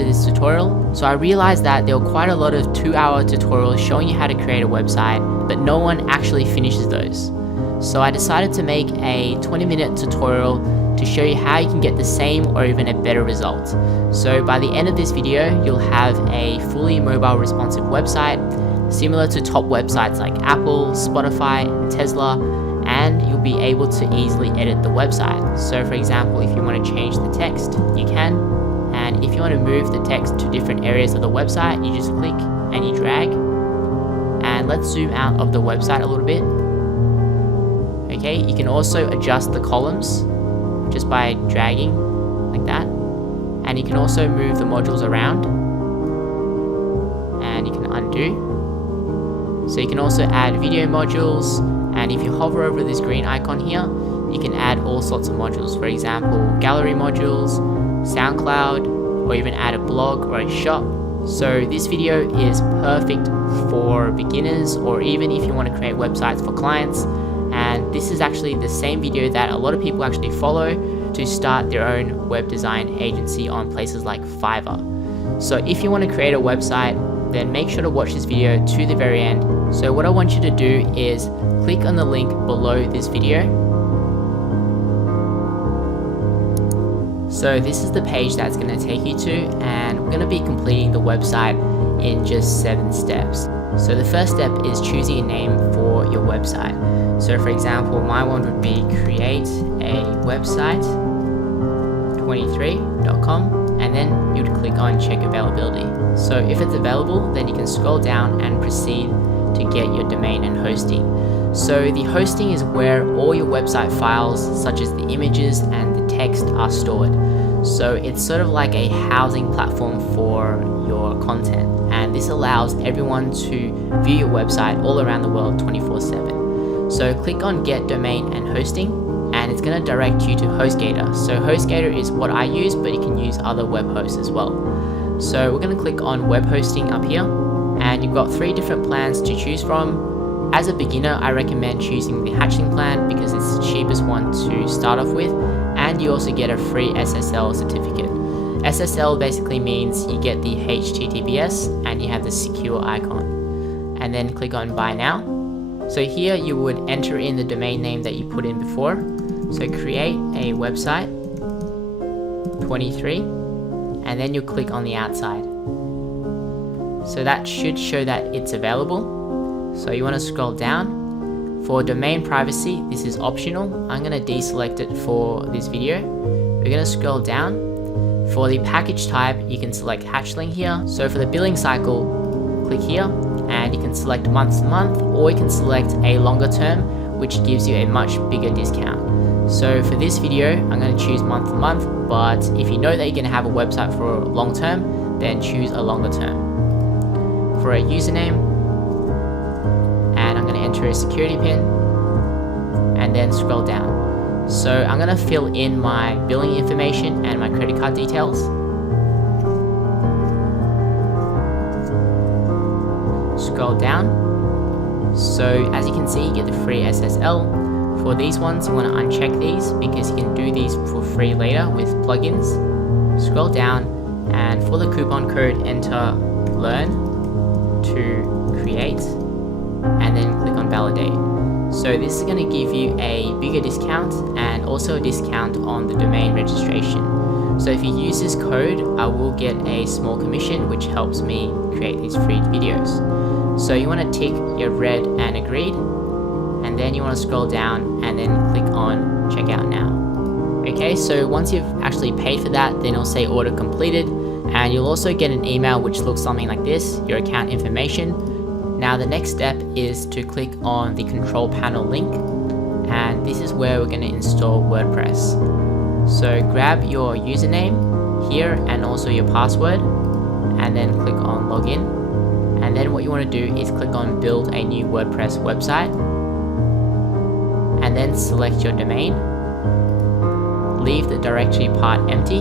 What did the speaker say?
into this tutorial, so I realized that there were quite a lot of 2-hour tutorials showing you how to create a website, but no one actually finishes those. So I decided to make a 20-minute tutorial to show you how you can get the same or even a better result. So by the end of this video, you'll have a fully mobile responsive website, similar to top websites like Apple, Spotify, and Tesla, and you'll be able to easily edit the website. So for example, if you want to change the text, you can, and if you want to move the text to different areas of the website, you just click and you drag. And let's zoom out of the website a little bit. Okay, you can also adjust the columns just by dragging like that, and you can also move the modules around, and you can undo. So you can also add video modules, and if you hover over this green icon here, you can add all sorts of modules. For example, gallery modules, SoundCloud, or even add a blog or a shop. So this video is perfect for beginners, or even if you want to create websites for clients. And this is actually the same video that a lot of people actually follow to start their own web design agency on places like Fiverr. So if you want to create a website, then make sure to watch this video to the very end. So what I want you to do is click on the link below this video. So this is the page that's going to take you to, and we're going to be completing the website in just 7 steps. So the first step is choosing a name for your website. So for example, my one would be create a website 23.com, and then you'd click on check availability. So if it's available, then you can scroll down and proceed to get your domain and hosting. So the hosting is where all your website files, such as the images and the text, are stored. So it's sort of like a housing platform for your content, and this allows everyone to view your website all around the world 24/7. So click on get domain and hosting, and it's going to direct you to HostGator. So HostGator is what I use, but you can use other web hosts as well. So we're going to click on web hosting up here, and you've got 3 different plans to choose from. As a beginner, I recommend choosing the hatchling plan because it's the cheapest one to start off with, and you also get a free SSL certificate. SSL basically means you get the HTTPS and you have the secure icon. And then click on buy now. So here you would enter in the domain name that you put in before. So create a website 23, and then you click on the outside. So that should show that it's available. So you want to scroll down. For domain privacy, this is optional. I'm going to deselect it for this video. We're going to scroll down. For the package type, you can select hatchling here. So for the billing cycle, click here, and you can select month to month, or you can select a longer term, which gives you a much bigger discount. So for this video, I'm going to choose month to month, but if you know that you're going to have a website for long term, then choose a longer term. For a username, and I'm going to enter a security pin, and then scroll down. So I'm going to fill in my billing information and my credit card details. Scroll down. So as you can see, you get the free SSL. For these ones, you want to uncheck these because you can do these for free later with plugins. Scroll down, and for the coupon code, enter learn to create, and then click on validate. So this is going to give you a bigger discount and also a discount on the domain registration. So if you use this code, I will get a small commission, which helps me create these free videos. So you want to tick your red and agreed, and then you want to scroll down and then click on checkout now. Okay, so once you've actually paid for that, then it'll say order completed, and you'll also get an email which looks something like this, your account information. Now the next step is to click on the control panel link, and this is where we're going to install WordPress. So grab your username here and also your password, and then click on login. And then what you want to do is click on build a new WordPress website, and then select your domain. Leave the directory part empty,